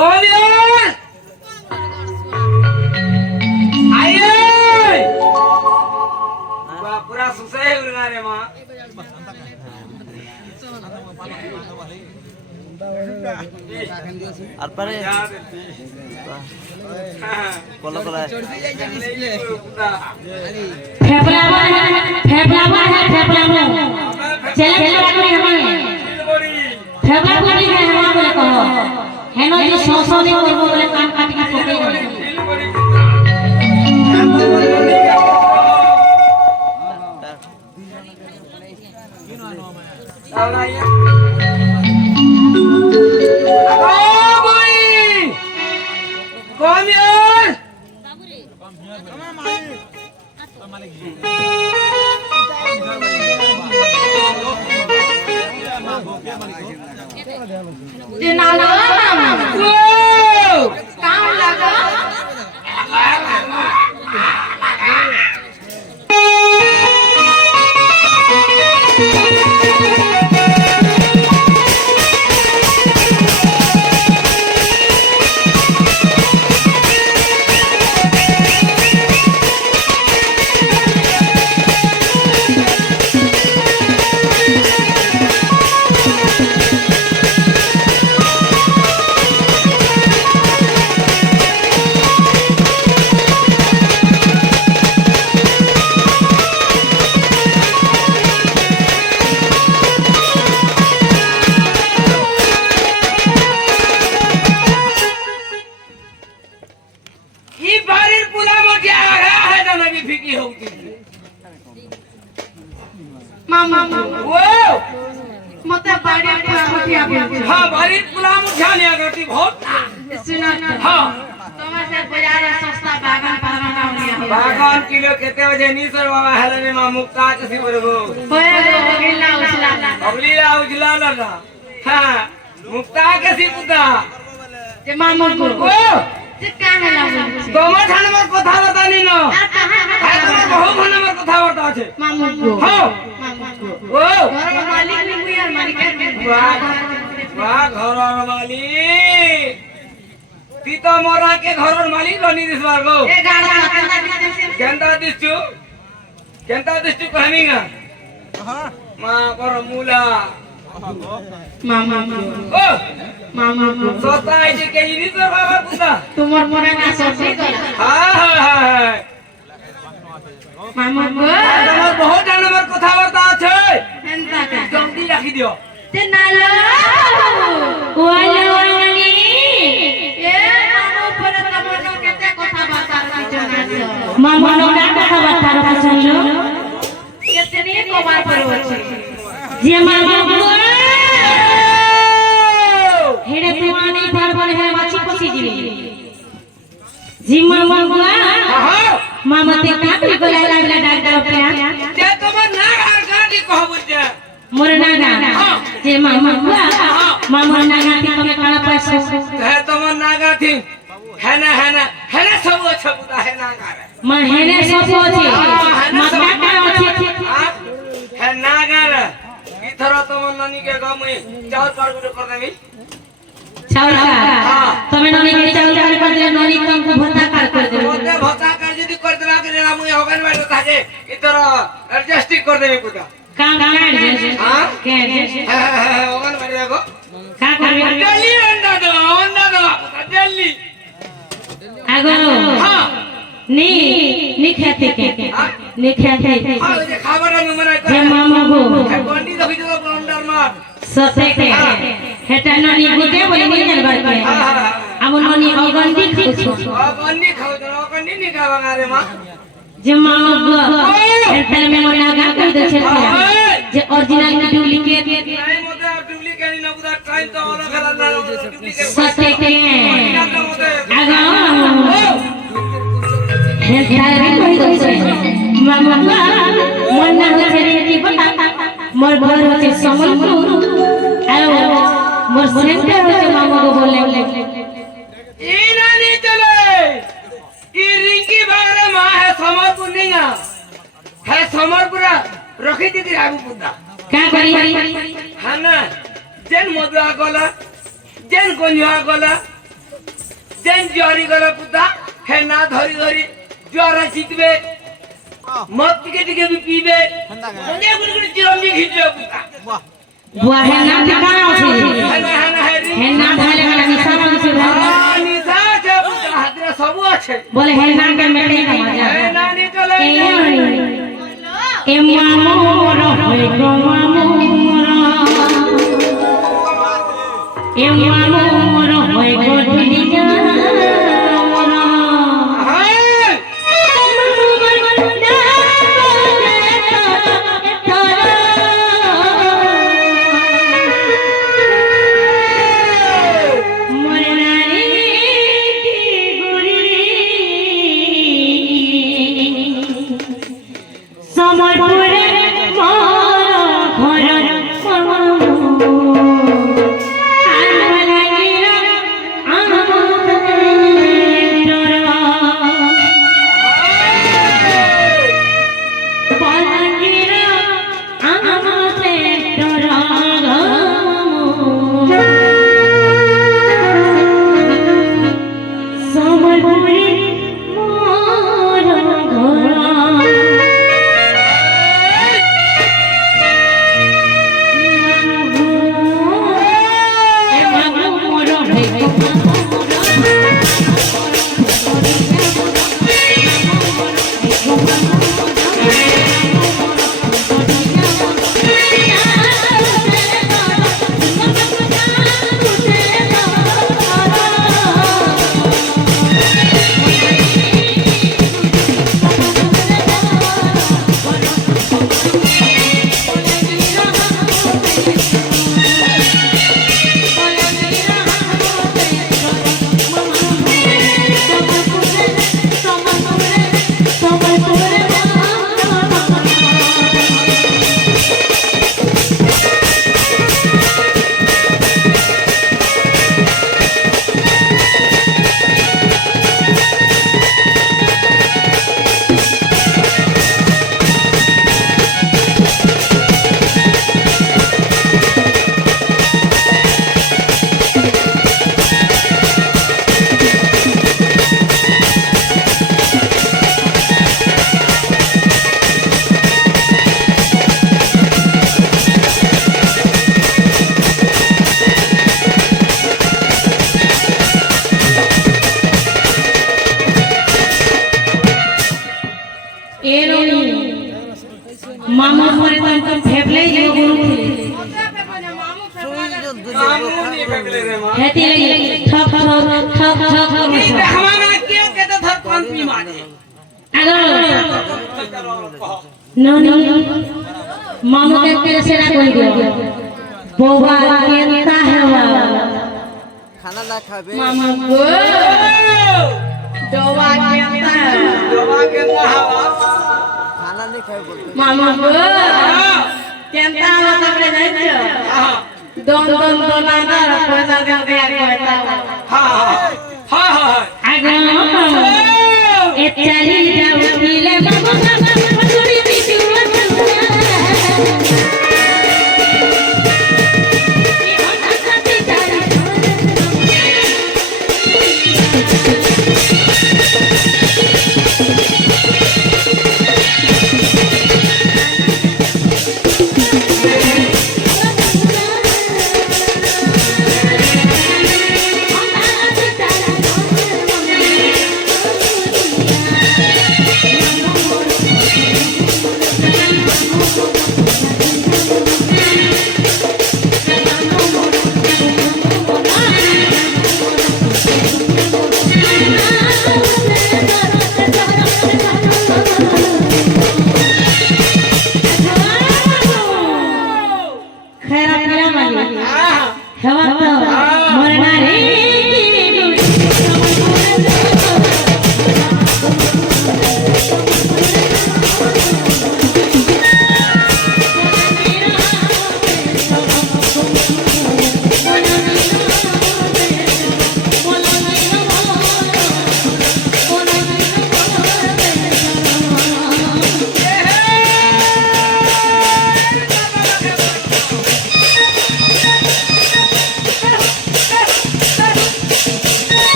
Govian! Ayo! Wah, pura susah ya urusan ya, Mak. Arpare. Kola kola. फेफड़ा चले चले रखने हमें फेफड़ा पूरी है हमारा बोले कहो है ना जो सौ नहीं करबो बोले कान काट के पकड़े बागान किलो केते बजे नीसर बाबा हेलने मा मुक्ता कसी बरगो अगलीला उजला लगा हां मुक्ता कसी पुता जे मामू को जे क्या है लागो तोमा ठाने मोर कथा बतानी न है तोमा बहु खाने मोर कथा बता छे मामू को हां ओ घर मालिक नि बुयार मालिक वाह घर मालिक ती तो मोरा के घर मालिक बनी दिस बार गो ए गाड़ा केंता दिसचु कहनीगा हां मा पर मूला मामा ओ मामा सोता है जे के इनी तो बाबा पुता तुमर मोरा ना सोची गला हां मामा को तमर बहुत नंबर कथा वार्ता আছে एंता का जल्दी राखी दियो ते नालो वाली ए मामा पर तमर केते कथा बाता रखी मामा नो का कथा बाता रखी चलो केतनी कोमार पर अछि जे मामा को हेडे तुआनी भर है माछी पसी जी मामा को हां मामा ते काटी गला लागला डाक्टर पे ते तमर ना गाड़ी कहबो जे मोर नागा जे मामा को मामा नागा ती कमे काला पैसा है तमर नागा थी है ना सब अच्छा बुता है नागा मां हेने सब अछि माता का अछि है नागा इथर तमर नानी के गांव में चावल पार कर देबी चावल का तमे ननी के चावल कर दे ननी तुमको भत्ता कर दे ओते भत्ता कर जदी कर देबा के ना मुई होगन बैठो थाके इतर एडजस्ट कर देबी पुता काम कर हां के होगन बैठ देखो का करबे दिल्ली अंडा दो दिल्ली आगो हां नी खाते के नी खाते हां जे खाबर में मना कर जे मामा को गोंडी देखि जो अंडर मार सते के हेटा ननी गुटे बोली नी जन बर के हम ननी गंडी खाऊ गंडी खाऊ तो गंडी नी खावा रे मां जे मामा को हेटा में मना गा कर दे छे जे ओरिजिनल की डुप्लीकेट नहीं मोदा डुप्लीकेट न बुदा टाइम तो अलग अलग डुप्लीकेट सते के आगो हेटा रे कोई दे मामा मन ना हो छे की बता मोर घर हो छे समलपुर आयो मोर सेंटर हो छे मामा को बोले ई नानी चले ई रिंकी बारे मां है समरपुर निया है समरपुरा रखी दीदी आगु पुदा का करी हां ना जेन मधुआ गला जेन गोनिया गला যেন জরি গলা পুতা হে না ধরি ধরি জরা জিতবে মদ টিকে টিকে भी पीबे অনেক গুলো চিরঞ্জি ঘিচবে পুতা बुआ है ना ठिकाना उसे है है ना धाले वाला निशा ना उसे নিশা আছে পুতা হাতরে সবু আছে बोले है ना के मेटे का मजा হে না নিকলে ए मामो मोर होय गो मामो मोर ए मामो मोर होय गो दुनिया मोर हाय मामा परे तो फेफले जो गुरु मामूनी फेकले रे मां हेती लगी ठक ठक ठक ठक ये हमारा के तो धर कौन पी मारे नो नो मामा के तेरे से ना कोई दिया बोबा केता है वाला खाना ना खाबे मामा को दोबा केता दवा के हवा खाना नहीं खाए बोलते मामा को केता मतलब रे जाइयो हां दोन दोन दोन ना पैसा दे दे कहता हां हां हां आगे ए चली जाऊ पीले मामा छोड़ी दी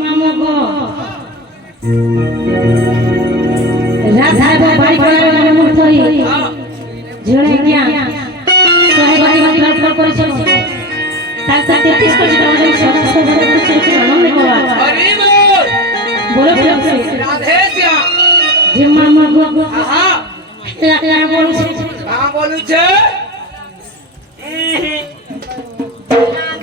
মামা গো রাধা গো বাড়ি করে মুক্ত হই ঝড়ে গিয়া সহে বাড়ি বাড়ি করেছ তার সাথে 33 কোটি টাকা দিয়ে সমস্ত বড় কিছু আনন্দ পাওয়া হরি বল বলে ফেলছে রাধে শ্যাম যে মামা গো আহা একটা বলছে বলুছে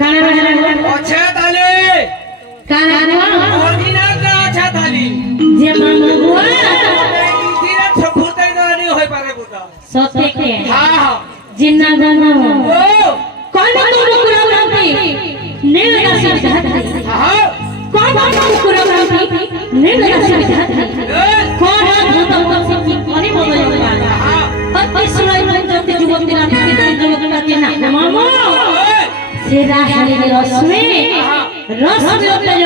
কানে বাজে আছে তালে কানে অরিজিনাল আছে তালি যে মামা গো ধীরে সফুতাই ধরে হই পারে বুটা সত্যি কে হ্যাঁ জিন্না গানা ও কোন মুকুরা রামতি নীল রাশি ধাত্রী হ্যাঁ কোন মুকুরা রামতি নীল রাশি ধাত্রী কোন ভূত বসে কি কোনি বদলে পালা অতি সুলই মন্ত্রতে যুবতী রাতে যুবতী না মামা সেরা হালি রশ্মি রশ্মি তেজ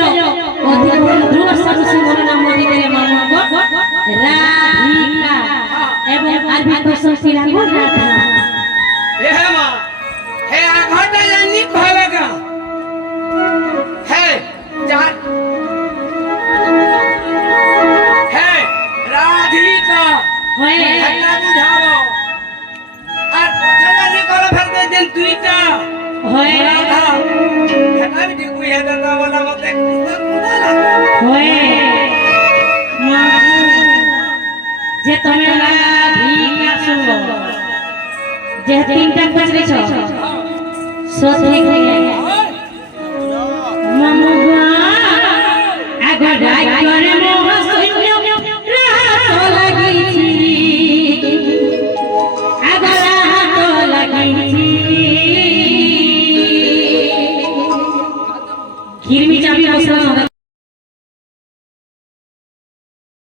অধিক ধ্রুব সরস্বতী বলে নাম দিতে মামা গো রাধিকা এবং আরবি কোশ্চেন ছিলাম রাধা हे मां हे आघाटा यांनी भागा हे जहां हे राधिका হয় हटा बुझाओ और पछा जानी करो फिर दे दिन दुईटा হয় राधा हटा भी देखो ये दादा वाला मते कुदा लगा হয় মা যে তুমি রাধিকা শুনো যে তিনটা পছরেছ সঠিক মামা আগা